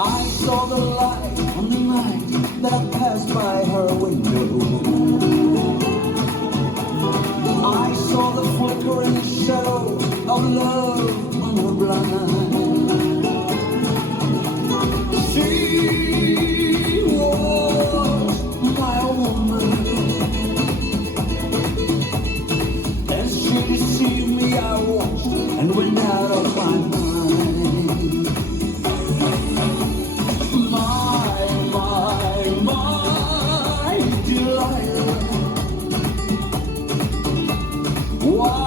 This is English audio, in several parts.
I saw the light on the night that I passed by her window. I saw the flickering shadow of love on her blind. She was my woman, and she deceived me. I watched and went out of my mind. Why,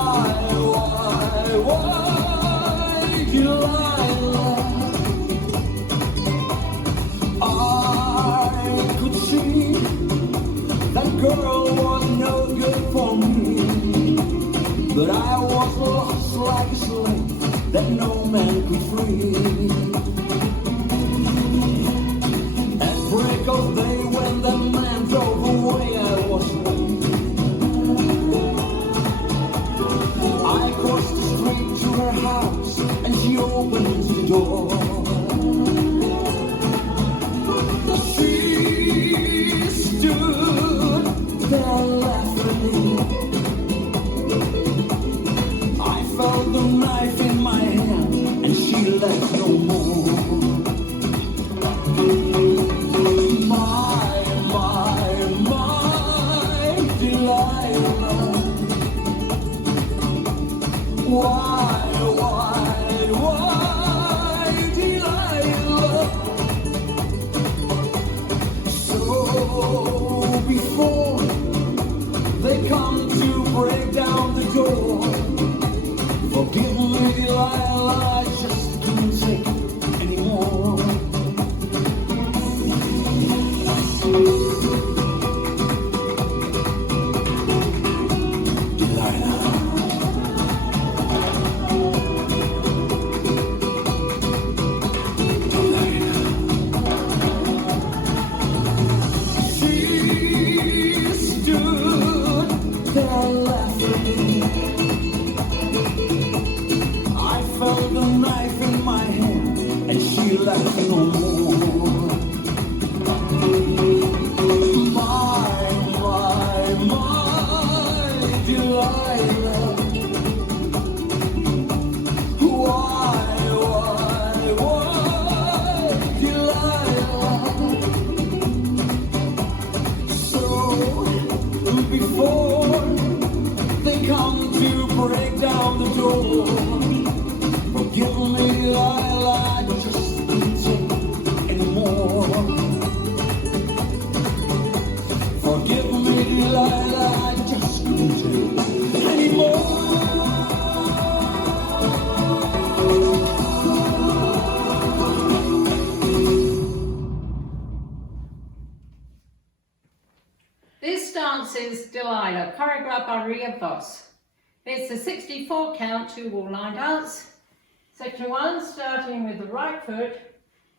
Delilah? I could see that girl was no good for me, but I was lost like a slave that no man could free. At break of day when the man drove away, I was waiting. I crossed the street to her house, and she opened the door. She stood there laughing. I felt the knife in my hand, and she left no more. My Delilah. Why, Delilah? So before they come to break down the door, forgive me, Delilah, I just couldn't take it anymore. I felt the knife in my hand, and she left no more. My Delilah. Why, Delilah? So before they come to break down the door, forgive me, Delilah, I just can't take anymore. Forgive me, Delilah, I just can't take anymore. This dance is Delilah, choreographed by Ria Voss. It's a 64 count, 2-wall line dance. Section 1, starting with the right foot,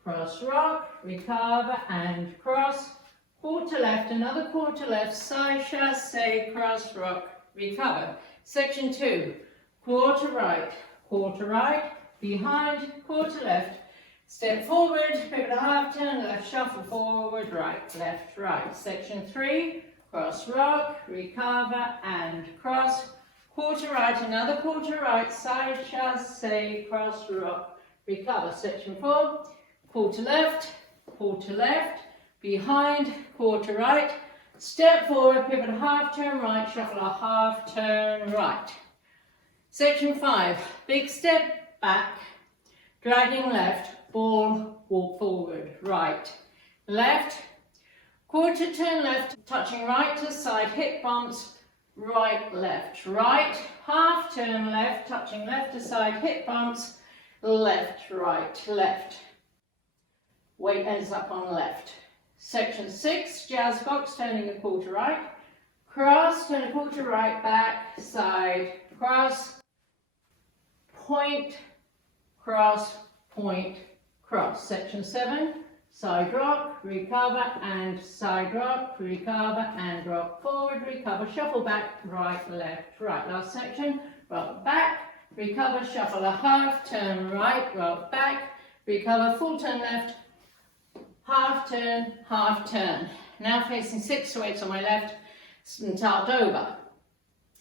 cross rock, recover and cross, quarter left, another quarter left, side chasse, cross rock, recover. Section 2, quarter right, behind, quarter left, step forward, pivot a half turn, left shuffle forward, right, left, right. Section 3, cross rock, recover and cross, quarter right, another quarter right, side chasse, cross rock, recover. Section 4, quarter left, behind, quarter right, step forward, pivot a half turn right, shuffle a half turn right. Section 5, big step back, dragging left, ball, walk forward, right, left, quarter turn left, touching right to side, hip bumps, right, left, right, half turn left, touching left to side, hip bumps, left, right, left. Weight ends up on left. Section 6, jazz box, turning a quarter right, cross, turn a quarter right, back, side, cross, point, cross, point, cross. Section 7, side rock, recover and side rock, recover and rock forward, recover, shuffle back, right, left, right. Last section, rock back, recover, shuffle a half, turn right, rock back, recover, full turn left, half turn, half turn. Now facing 6 to 8 on my left, and tart over.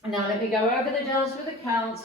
Now let me go over the dance with the count.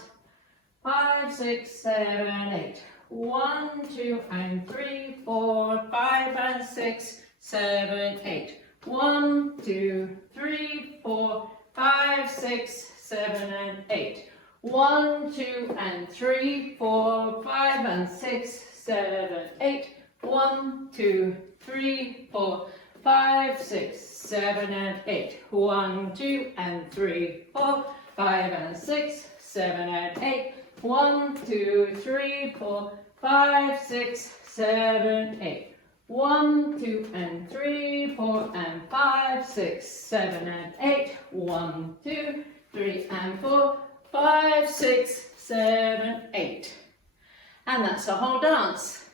5, 6, 7, 8. 1, 2, and 3, 4, 5, and 6, 7, 8. 1, 2, 3, 4, 5, 6, 7, and 8. 1, 2, and 3, 4, 5, and 6, 7, 8. 1, 2, 3, 4, 5, 6, 7, and 8. 1, 2, and 3, 4, 5, and 6, 7, and 8. 1, 2, 3, 4, 5, 6, 7, 8. 1, 2, and 3, 4, and 5, 6, 7, and 8. 1, 2, 3, and 4, 5, 6, 7, 8. And that's the whole dance.